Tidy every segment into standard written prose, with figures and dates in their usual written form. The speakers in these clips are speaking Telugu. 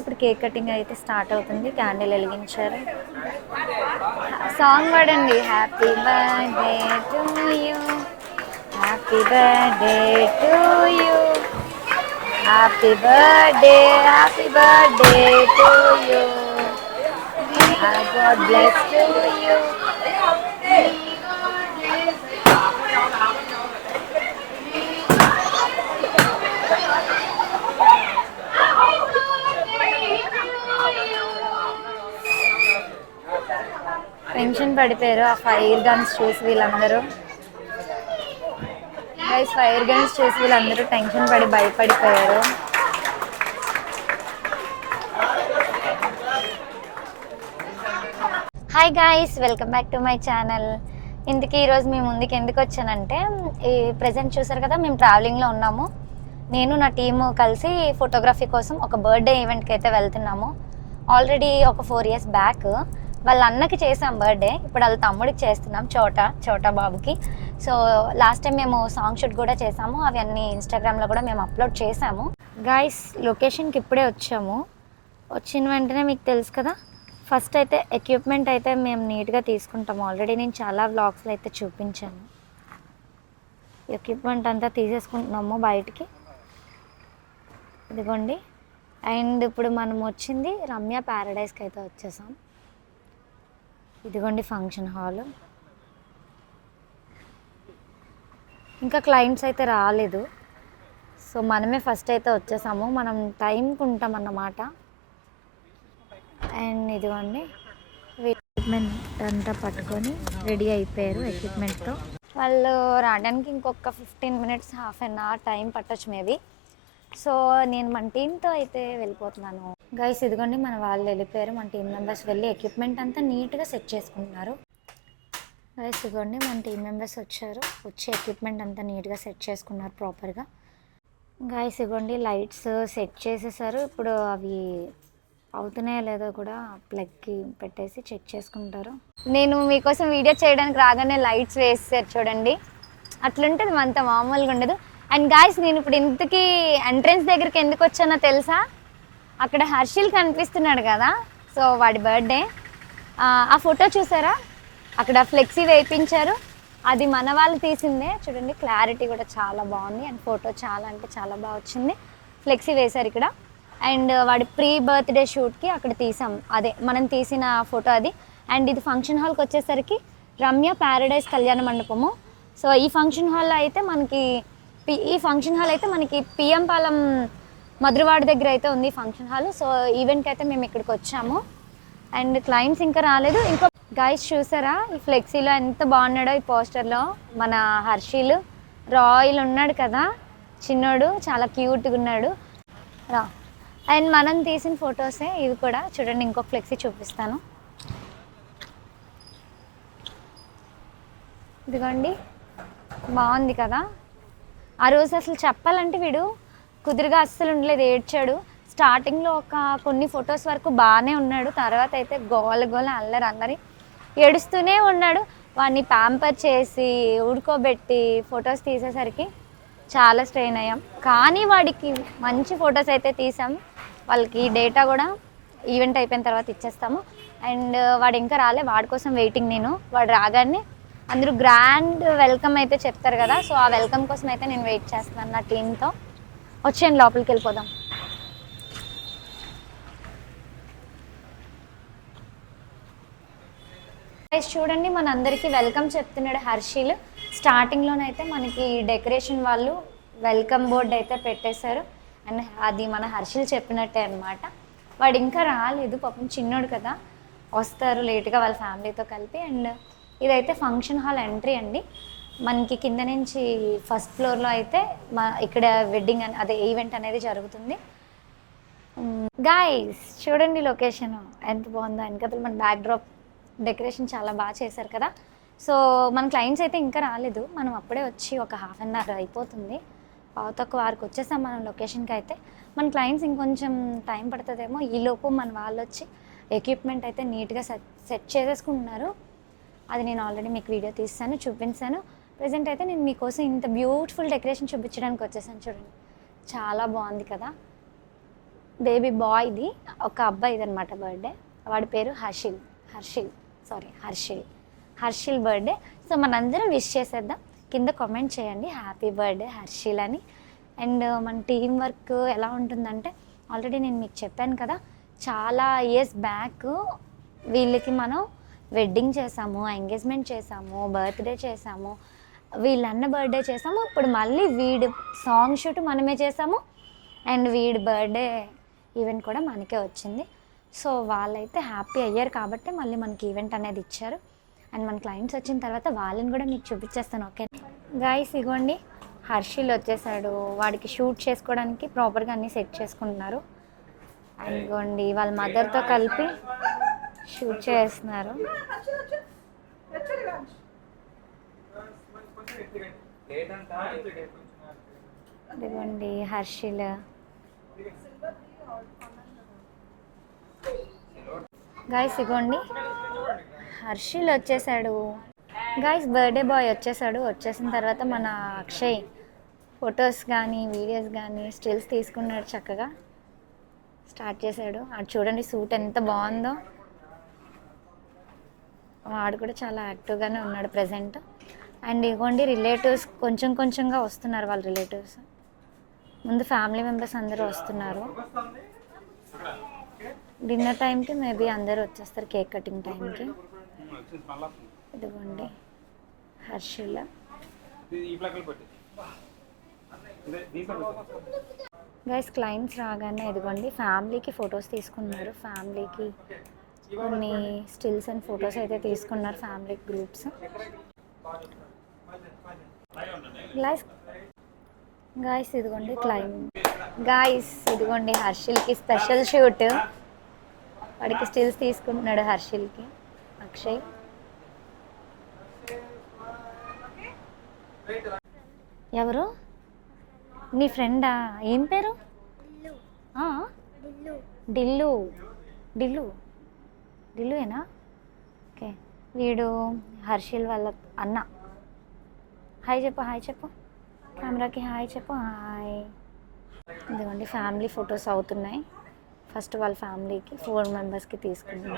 ఇప్పుడు కేక్ కటింగ్ అయితే స్టార్ట్ అవుతుంది. క్యాండిల్ వెలిగించారు. సాంగ్ పాడండి. Happy birthday to you, happy birthday to you, happy birthday to you, God bless to you. Tension పడిపోయారు ఆ ఫైర్ గన్స్ చూసి వీళ్ళందరూ. ఫైర్ గన్స్ చూసి వీళ్ళందరూ టెన్షన్ పడి భయపడిపోయారు. Hi guys, welcome back to my channel. ఇందుకు ఈరోజు మేము ముందుకు ఎందుకు వచ్చానంటే, ఈ ప్రజెంట్ చూసారు కదా, మేము ట్రావెలింగ్లో ఉన్నాము. నేను నా టీము కలిసి ఫోటోగ్రఫీ కోసం ఒక బర్త్డే ఈవెంట్కి అయితే వెళ్తున్నాము. ఆల్రెడీ ఒక 4 years బ్యాక్ వాళ్ళ అన్నకి చేసాం బర్త్డే. ఇప్పుడు వాళ్ళ తమ్ముడికి చేస్తున్నాం, చోటా బాబుకి. సో లాస్ట్ టైం మేము సాంగ్ షూట్ కూడా చేసాము. అవి అన్నీ ఇన్స్టాగ్రామ్లో కూడా మేము అప్లోడ్ చేసాము. గాయ్స్, లొకేషన్కి ఇప్పుడే వచ్చాము. వచ్చిన వెంటనే మీకు తెలుసు కదా, ఫస్ట్ అయితే ఎక్విప్మెంట్ అయితే మేము నీట్గా తీసుకుంటాము. ఆల్రెడీ నేను చాలా వ్లాగ్స్లో అయితే చూపించాను. ఎక్విప్మెంట్ అంతా తీసేసుకుంటున్నాము బయటికి. ఇదిగోండి. అండ్ ఇప్పుడు మనం వచ్చింది రమ్య ప్యారడైస్కి అయితే వచ్చేసాం. ఇదిగోండి ఫంక్షన్ హాల్. ఇంకా క్లయింట్స్ అయితే రాలేదు. సో మనమే ఫస్ట్ అయితే వచ్చేసాము. మనం టైంకి ఉంటాం అన్నమాట. అండ్ ఇదిగోండి ఎక్విప్మెంట్ అంతా పట్టుకొని రెడీ అయిపోయారు ఎక్విప్మెంట్తో. వాళ్ళు రావడానికి ఇంకొక 15 minutes, half an hour time పట్టొచ్చు మేబీ. సో నేను మన టీంతో అయితే వెళ్ళిపోతున్నాను. గైస్, ఇదిగోండి మన వాళ్ళు వెళ్ళిపోయారు. మన టీం మెంబర్స్ వెళ్ళి ఎక్విప్మెంట్ అంతా నీట్గా సెట్ చేసుకుంటున్నారు. గైస్, ఇదిగోండి మన టీం మెంబర్స్ వచ్చి ఎక్విప్మెంట్ అంతా నీట్గా సెట్ చేసుకున్నారు ప్రాపర్గా. గైస్, ఇదిగోండి లైట్స్ సెట్ చేసేసారు. ఇప్పుడు అవి అవుతున్నాయో లేదో కూడా ప్లగ్కి పెట్టేసి చెక్ చేసుకుంటారు. నేను మీకోసం వీడియో చేయడానికి రాగానే లైట్స్ వేసేసారు చూడండి. అట్లుంటుంది, మనతో మామూలుగా ఉండదు. అండ్ గాయస్, నేను ఇప్పుడు ఇంతకీ ఎంట్రన్స్ దగ్గరికి ఎందుకు వచ్చానో తెలుసా? అక్కడ హర్షిల్ కనిపిస్తున్నాడు కదా, సో వాడి బర్త్డే. ఆ ఫోటో చూసారా? అక్కడ ఫ్లెక్సీ వేయించారు. అది మన వాళ్ళు తీసిందే. చూడండి, క్లారిటీ కూడా చాలా బాగుంది. అండ్ ఫోటో చాలా అంటే చాలా బాగా వచ్చింది. ఫ్లెక్సీ వేశారు ఇక్కడ. అండ్ వాడి ప్రీ బర్త్డే షూట్కి అక్కడ తీసాం. అదే మనం తీసిన ఫోటో అది. అండ్ ఇది ఫంక్షన్ హాల్కి వచ్చేసరికి రమ్య ప్యారడైస్ కళ్యాణ మండపము. సో ఈ ఫంక్షన్ హాల్ అయితే మనకి పిఎం పాలెం మధురవాడ దగ్గర అయితే ఉంది ఫంక్షన్ హాల్. సో ఈవెంట్కి అయితే మేము ఇక్కడికి వచ్చాము. అండ్ క్లయింట్స్ ఇంకా రాలేదు. ఇంకో గైస్ చూసారా, ఈ ఫ్లెక్సీలో ఎంత బాగున్నాడో ఈ పోస్టర్లో మన హర్షిల్. రాయల్ ఉన్నాడు కదా చిన్నోడు, చాలా క్యూట్గా ఉన్నాడు. అండ్ మనం తీసిన ఫొటోసే ఇవి కూడా. చూడండి, ఇంకొక ఫ్లెక్సీ చూపిస్తాను. ఇదిగోండి, బాగుంది కదా. ఆ రోజు అసలు చెప్పాలంటే వీడు కుదురుగా అస్సలు ఉండలేదు, ఏడ్చాడు. స్టార్టింగ్లో కొన్ని ఫొటోస్ వరకు బాగానే ఉన్నాడు. తర్వాత అయితే గోల అల్లరి ఏడుస్తూనే ఉన్నాడు. వాడిని ప్యాంపర్ చేసి ఉడుకోబెట్టి ఫొటోస్ తీసేసరికి చాలా స్ట్రెయిన్ అయ్యాం. కానీ వాడికి మంచి ఫొటోస్ అయితే తీసాం. వాళ్ళకి డేటా కూడా ఈవెంట్ అయిపోయిన తర్వాత ఇచ్చేస్తాము. అండ్ వాడు ఇంకా రాలే, వాడి కోసం వెయిటింగ్ నేను. వాడు రాగానే అందరూ గ్రాండ్ వెల్కమ్ అయితే చెప్తారు కదా, సో ఆ వెల్కమ్ కోసం అయితే నేను వెయిట్ చేస్తున్నాను నా టీంతో. వచ్చేయండి, లోపలికి వెళ్ళిపోదాం. చూడండి, మన అందరికీ వెల్కమ్ చెప్తున్నాడు హర్షిల్. స్టార్టింగ్లోనైతే మనకి డెకరేషన్ వాళ్ళు వెల్కమ్ బోర్డ్ అయితే పెట్టేశారు. అండ్ అది మన హర్షిల్ చెప్పినట్టే అనమాట. వాడు ఇంకా రాలేదు, పాపం చిన్నోడు కదా, వస్తారు లేట్గా వాళ్ళ ఫ్యామిలీతో కలిపి. అండ్ ఇదైతే ఫంక్షన్ హాల్ ఎంట్రీ అండి. మనకి కింద నుంచి ఫస్ట్ ఫ్లోర్లో అయితే ఇక్కడ వెడ్డింగ్ అదే ఈవెంట్ అనేది జరుగుతుంది. గాయ్స్, చూడండి లొకేషన్ ఎంత బాగుందో. వెనకాల మన బ్యాక్డ్రాప్ డెకరేషన్ చాలా బాగా చేశారు కదా. సో మన క్లయింట్స్ అయితే ఇంకా రాలేదు. మనం అప్పుడే వచ్చి ఒక హాఫ్ అన్ అవర్ అయిపోతుంది. తక్కువ వారికి వచ్చేసాం మనం లొకేషన్కి. అయితే మన క్లయింట్స్ ఇంకొంచెం టైం పడుతుందేమో. ఈలోపు మన వాళ్ళు వచ్చి ఎక్విప్మెంట్ అయితే నీట్గా సెట్ చేసేసుకుంటున్నారు. అది నేను ఆల్రెడీ మీకు వీడియో తీస్తాను, చూపించాను. ప్రజెంట్ అయితే నేను మీకోసం ఇంత బ్యూటిఫుల్ డెకరేషన్ చూపించడానికి వచ్చేసాను. చూడండి, చాలా బాగుంది కదా. బేబీ బాయ్ది, ఒక అబ్బాయిది అనమాట బర్త్డే. వాడి పేరు హర్షిల్ బర్త్డే. సో మనందరం విష్ చేసేద్దాం. కింద కామెంట్ చేయండి హ్యాపీ బర్త్డే హర్షిల్ అని. అండ్ మన టీం వర్క్ ఎలా ఉంటుందంటే, ఆల్రెడీ నేను మీకు చెప్పాను కదా, చాలా ఇయర్స్ బ్యాక్ వీళ్ళకి మనం వెడ్డింగ్ చేసాము, ఎంగేజ్మెంట్ చేసాము, బర్త్డే చేసాము, వీళ్ళన్న బర్త్డే చేసాము. ఇప్పుడు మళ్ళీ వీడి సాంగ్ షూట్ మనమే చేసాము అండ్ వీడి బర్త్డే ఈవెంట్ కూడా మనకే వచ్చింది. సో వాళ్ళైతే హ్యాపీ అయ్యారు కాబట్టి మళ్ళీ మనకి ఈవెంట్ అనేది ఇచ్చారు. అండ్ మన క్లయింట్స్ వచ్చిన తర్వాత వాళ్ళని కూడా మీకు చూపించేస్తాను. ఓకే గాయ్స్, ఇగోండి హర్షిల్ వచ్చేసాడు. వాడికి షూట్ చేసుకోవడానికి ప్రాపర్గా అన్నీ సెట్ చేసుకుంటున్నారు. ఇగోండి వాళ్ళ మదర్తో కలిపి షూట్ చేస్తున్నారు. ఇదిగోండి హర్షిల్. గాయస్ ఇగోండి హర్షిల్ వచ్చేసాడు. గాయస్ బర్త్డే బాయ్ వచ్చేసాడు. వచ్చేసిన తర్వాత మన అక్షయ్ ఫొటోస్ కానీ వీడియోస్ కానీ స్టిల్స్ తీసుకున్నాడు. చక్కగా స్టార్ట్ చేశాడు. అది చూడండి సూట్ ఎంత బాగుందో. వాడు కూడా చాలా యాక్టివ్గానే ఉన్నాడు ప్రజెంట్. అండ్ ఇగోండి రిలేటివ్స్ కొంచెం కొంచెంగా వస్తున్నారు. వాళ్ళ రిలేటివ్స్ ముందు ఫ్యామిలీ మెంబర్స్ అందరూ వస్తున్నారు. డిన్నర్ టైంకి మేబీ అందరూ వచ్చేస్తారు, కేక్ కటింగ్ టైంకి. ఇదిగోండి హర్షిల్. గైస్ క్లయింట్స్ రాగానే ఇదిగోండి ఫ్యామిలీకి ఫొటోస్ తీసుకున్నారు. ఫ్యామిలీకి కొన్ని స్టిల్స్ అండ్ ఫొటోస్ అయితే తీసుకున్నారు, ఫ్యామిలీ గ్రూప్స్. గాయస్ ఇదిగోండి గాయస్ ఇదిగోండి హర్షిల్కి స్పెషల్ షూట్. వాడికి స్టిల్స్ తీసుకుంటున్నాడు హర్షిల్కి అక్షయ్. ఎవరు నీ ఫ్రెండా? ఏం పేరు? డిల్లు. డిల్లుయేనా? ఓకే. వీడు హర్షిల్ వాళ్ళ అన్న. హాయ్ చెప్పు కెమెరాకి హాయ్ చెప్పు. హాయ్. ఇదిగోండి ఫ్యామిలీ ఫొటోస్ అవుతున్నాయి. ఫస్ట్ వాళ్ళ ఫ్యామిలీకి 4 మెంబర్స్కి తీసుకున్నాను.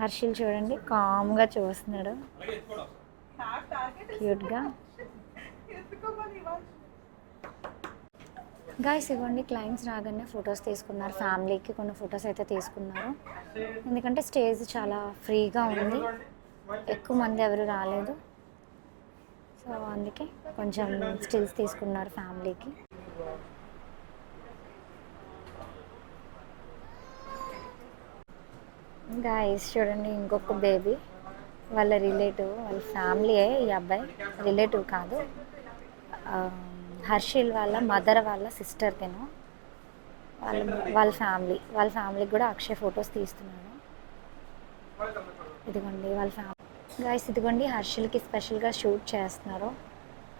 హర్షిల్ చూడండి కామ్గా చూస్తున్నాడు, క్యూట్గా. గాయస్ ఇవ్వండి క్లయింట్స్ రాగానే ఫొటోస్ తీసుకున్నారు. ఫ్యామిలీకి కొన్ని ఫొటోస్ అయితే తీసుకున్నారు. ఎందుకంటే స్టేజ్ చాలా ఫ్రీగా ఉంది, ఎక్కువ మంది ఎవరు రాలేదు. సో అందుకే కొంచెం స్టిల్స్ తీసుకున్నారు ఫ్యామిలీకి. గాయస్ చూడండి ఇంకొక బేబీ, వాళ్ళ రిలేటివ్, వాళ్ళ ఫ్యామిలీయే. ఈ అబ్బాయి రిలేటివ్ కాదు, హర్షిల్ వాళ్ళ మదర్ వాళ్ళ సిస్టర్ తను. వాళ్ళ ఫ్యామిలీకి కూడా అక్షయ్ ఫొటోస్ తీస్తున్నాడు. ఇదిగోండి వాళ్ళ ఫ్యామిలీ. గాయస్ ఇదిగోండి హర్షిల్కి స్పెషల్గా షూట్ చేస్తున్నారు,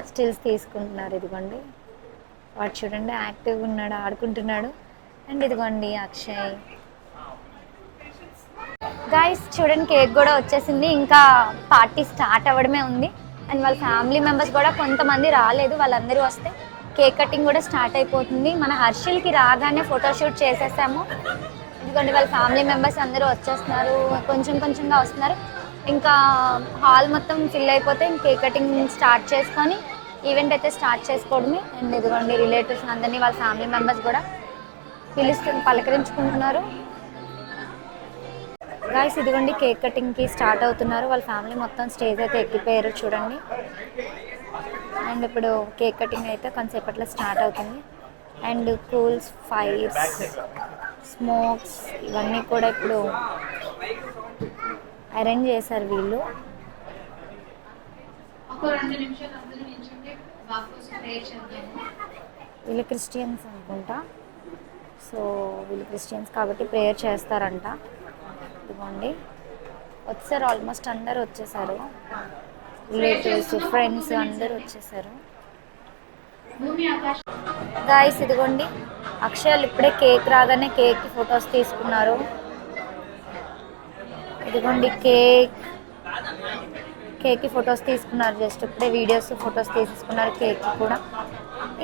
స్టిల్స్ తీసుకుంటున్నారు. ఇదిగోండి వాడు చూడండి యాక్టివ్గా ఉన్నాడు, ఆడుకుంటున్నాడు. అండ్ ఇదిగోండి అక్షయ్. గాయస్ చూడండి కేక్ కూడా వచ్చేసింది, ఇంకా పార్టీ స్టార్ట్ అవ్వడమే ఉంది. అండ్ వాళ్ళ ఫ్యామిలీ మెంబర్స్ కూడా కొంతమంది రాలేదు, వాళ్ళందరూ వస్తే కేక్ కటింగ్ కూడా స్టార్ట్ అయిపోతుంది. మన హర్షిల్కి రాగానే ఫోటోషూట్ చేసేసాము. ఎందుకంటే వాళ్ళ ఫ్యామిలీ మెంబర్స్ అందరూ వచ్చేస్తున్నారు, కొంచెంగా వస్తున్నారు. ఇంకా హాల్ మొత్తం ఫిల్ అయిపోతే కేక్ కటింగ్ స్టార్ట్ చేసుకొని ఈవెంట్ అయితే స్టార్ట్ చేసుకోవడమే. అండ్ ఇదిగోండి రిలేటివ్స్ అందరినీ వాళ్ళ ఫ్యామిలీ మెంబర్స్ కూడా పలకరించుకుంటున్నారు. గాయస్ ఇదిగోండి కేక్ కటింగ్కి స్టార్ట్ అవుతున్నారు. వాళ్ళ ఫ్యామిలీ మొత్తం స్టేజ్ అయితే ఎక్కిపోయారు చూడండి. అండ్ ఇప్పుడు కేక్ కటింగ్ అయితే కొంతసేపట్లో స్టార్ట్ అవుతుంది. అండ్ కూల్స్, ఫైర్స్, స్మోక్స్ ఇవన్నీ కూడా ఇప్పుడు అరేంజ్ చేశారు వీళ్ళు. వీళ్ళు క్రిస్టియన్స్ అనుకుంటా, సో వీళ్ళు క్రిస్టియన్స్ కాబట్టి ప్రేయర్ చేస్తారంట. ఇదిగోండి వచ్చేసారు, ఆల్మోస్ట్ అందరూ వచ్చేసారు, రిలేటివ్స్, ఫ్రెండ్స్ అందరూ వచ్చేసారు. గాయస్ ఇదిగోండి అక్షయ్ ఇప్పుడే కేక్ రాగానే కేక్కి ఫొటోస్ తీసుకున్నారు. ఇదిగోండి కేక్కి ఫొటోస్ తీసుకున్నారు, జస్ట్ ఇప్పుడే వీడియోస్ ఫొటోస్ తీసుకున్నారు కేక్కి కూడా.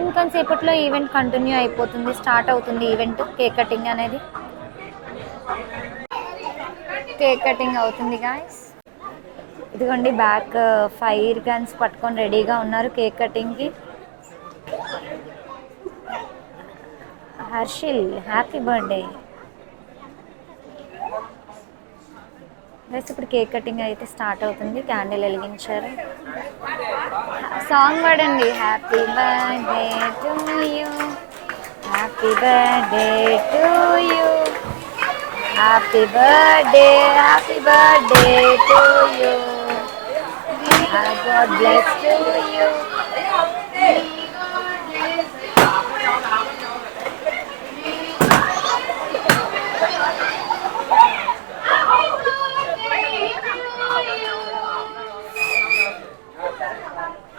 ఇంకొంతసేపట్లో ఈవెంట్ కంటిన్యూ అయిపోతుంది, స్టార్ట్ అవుతుంది ఈవెంట్. కేక్ కటింగ్ అనేది, కేక్ కటింగ్ అవుతుంది గాయస్. ఇదిగోండి బ్యాక్ ఫైర్ గన్స్ పట్టుకొని రెడీగా ఉన్నారు కేక్ కటింగ్కి. Harshil happy birthday. గైస్ ఇప్పుడు కేక్ కటింగ్ అయితే స్టార్ట్ అవుతుంది. క్యాండిల్ వెలిగించారు. సాంగ్ పాడండి. Happy birthday to you, happy birthday to you, happy birthday, happy birthday to you, God bless to you.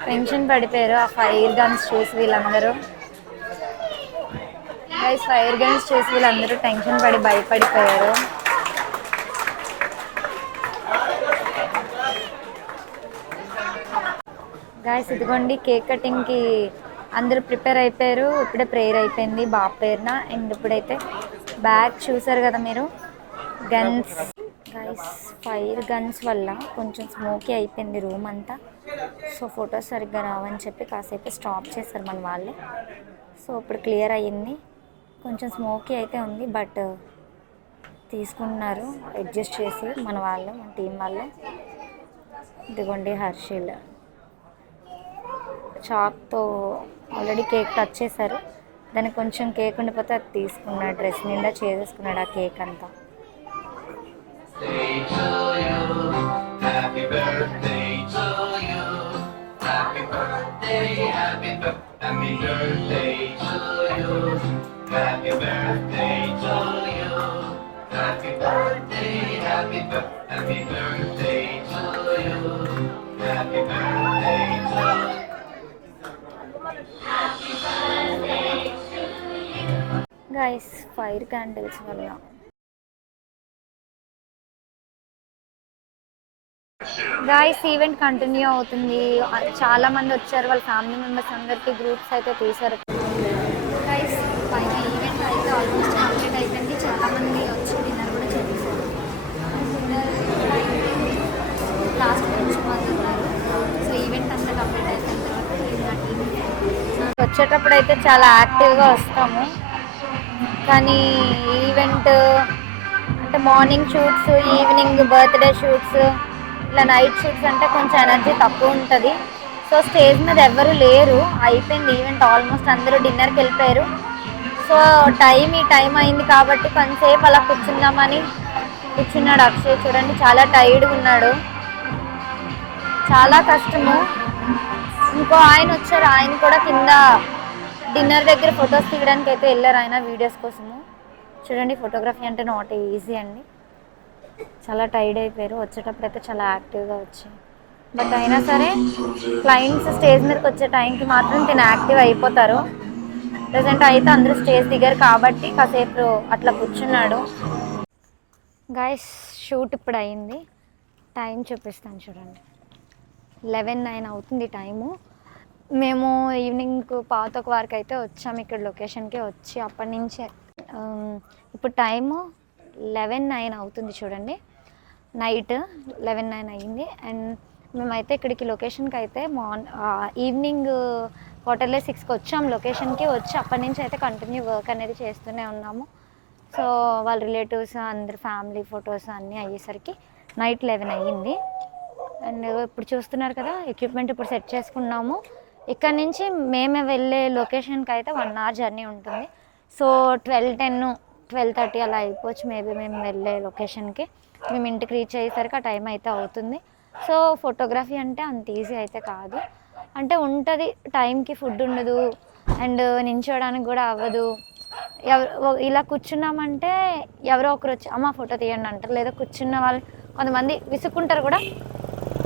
Tension పడిపోయారు ఆ ఫైర్ గన్స్ చూసి వీళ్ళందరూ. గైస్ ఫైర్ గన్స్ చూసి వీళ్ళందరూ టెన్షన్ పడి భయపడిపోయారు. గైస్ ఇదిగోండి కేక్ కటింగ్కి అందరూ ప్రిపేర్ అయిపోయారు. ఇప్పుడే ప్రేయర్ అయిపోయింది బాబు పేరున. అండ్ ఇప్పుడైతే బ్యాగ్ చూసారు కదా మీరు, గన్స్. గైస్ ఫైర్ గన్స్ వల్ల కొంచెం స్మోకీ అయిపోయింది రూమ్ అంతా. సో ఫొటోస్ సరిగ్గా రావని చెప్పి కాసేపు స్టాప్ చేశారు మన వాళ్ళు. సో ఇప్పుడు క్లియర్ అయ్యింది. కొంచెం స్మోకీ అయితే ఉంది, బట్ తీసుకుంటున్నారు అడ్జస్ట్ చేసి మన వాళ్ళు, మన టీం వాళ్ళు. ఇదిగోండి హర్షిల్ చాక్తో ఆల్రెడీ కేక్ టచ్ చేశారు. దానికి కొంచెం కేక్ ఉండిపోతే అది తీసుకున్నాడు, డ్రెస్ నిండా చేసేసుకున్నాడు ఆ కేక్ అంతా. గైస్ ఫైర్ క్యాండిల్స్ వల్ల గాయస్ ఈవెంట్ కంటిన్యూ అవుతుంది. చాలా మంది వచ్చారు, వాళ్ళ ఫ్యామిలీ మెంబర్స్ అందరికీ గ్రూప్స్ అయితే తీశారు. గాయస్ పైన ఈవెంట్ అయితే ఆల్మోస్ట్ కంప్లీట్ అయిపోయింది. చాలా మంది వచ్చి డిన్నర్ కూడా చేసేసారు. లాస్ట్ కొంచెం మంది ఉన్నారు. సో ఈవెంట్ అంతా కంప్లీట్ అయిపోయిన తర్వాత వచ్చేటప్పుడు అయితే చాలా యాక్టివ్గా వస్తాము, కానీ ఈవెంట్ అంటే morning shoots, evening birthday shoots, ఇలా నైట్ షూట్స్ అంటే కొంచెం ఎనర్జీ తక్కువ ఉంటుంది. సో స్టేజ్ మీద ఎవరు లేరు, అయిపోయింది ఈవెంట్ ఆల్మోస్ట్. అందరూ డిన్నర్కి వెళ్ళిపోయారు. సో ఈ టైం అయింది కాబట్టి కొంతసేపు అలా కూర్చుందామని కూర్చున్నాడు అక్షయ్. చూడండి చాలా టైర్డ్గా ఉన్నాడు, చాలా కష్టము. ఇంకో ఆయన వచ్చారు, ఆయన కూడా కింద డిన్నర్ దగ్గర ఫొటోస్ తీయడానికి అయితే వెళ్ళారు ఆయన వీడియోస్ కోసము. చూడండి ఫోటోగ్రఫీ అంటే నాట్ ఈజీ అండి, చాలా టైర్డ్ అయిపోయారు. వచ్చేటప్పుడు అయితే చాలా యాక్టివ్గా వచ్చి, బట్ అయినా సరే క్లయింట్స్ స్టేజ్ మీదకి వచ్చే టైంకి మాత్రం తిన యాక్టివ్ అయిపోతారు. ప్రజెంట్ అయితే అందరూ స్టేజ్ దిగారు కాబట్టి కాసేపు అట్లా కూర్చున్నాడు. గైస్ షూట్ ఇప్పుడు అయింది, టైం చూపిస్తాను చూడండి. 11:09 అవుతుంది టైము. మేము ఈవినింగ్ పాతొక వారికి అయితే వచ్చాము ఇక్కడ లొకేషన్కి. వచ్చి అప్పటి నుంచి ఇప్పుడు టైము 11:09 అవుతుంది చూడండి. నైట్ 11:09 అయ్యింది. అండ్ మేమైతే ఇక్కడికి లొకేషన్కి అయితే ఈవినింగ్ 5:45కి వచ్చాము లొకేషన్కి. వచ్చి అప్పటి నుంచి అయితే కంటిన్యూ వర్క్ అనేది చేస్తూనే ఉన్నాము. సో వాళ్ళ రిలేటివ్స్ అందరు ఫ్యామిలీ ఫొటోస్ అన్నీ అయ్యేసరికి నైట్ 11 అయ్యింది. అండ్ ఇప్పుడు చూస్తున్నారు కదా ఎక్విప్మెంట్ ఇప్పుడు సెట్ చేసుకున్నాము. ఇక్కడ నుంచి మేమే వెళ్ళే లొకేషన్కి అయితే 1 అవర్ జర్నీ ఉంటుంది. సో 12:10 12:30 అలా అయిపోవచ్చు మేబీ మేము వెళ్ళే లొకేషన్కి. మేము ఇంటికి రీచ్ అయ్యేసరికి ఆ టైం అయితే అవుతుంది. సో ఫోటోగ్రఫీ అంటే అంత ఈజీ అయితే కాదు, అంటే ఉంటుంది టైంకి ఫుడ్ ఉండదు అండ్ నించోడానికి కూడా అవ్వదు. ఇలా కూర్చున్నామంటే ఎవరో ఒకరు వచ్చి అమ్మ ఫోటో తీయండి అంటారు, లేదా కూర్చున్న వాళ్ళు కొంతమంది విసుక్కుంటారు కూడా.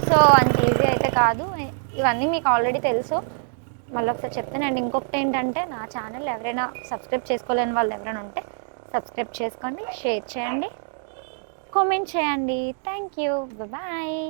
సో అంత ఈజీ అయితే కాదు, ఇవన్నీ మీకు ఆల్రెడీ తెలుసు. మళ్ళీ ఒకసారి చెప్తాను. అండ్ ఇంకొకటి ఏంటంటే నా ఛానల్ ఎవరైనా సబ్స్క్రైబ్ చేసుకోలేని వాళ్ళు ఎవరైనా ఉంటే సబ్స్క్రైబ్ చేసుకోండి, షేర్ చేయండి, కామెంట్ చేయండి. Thank you, bye.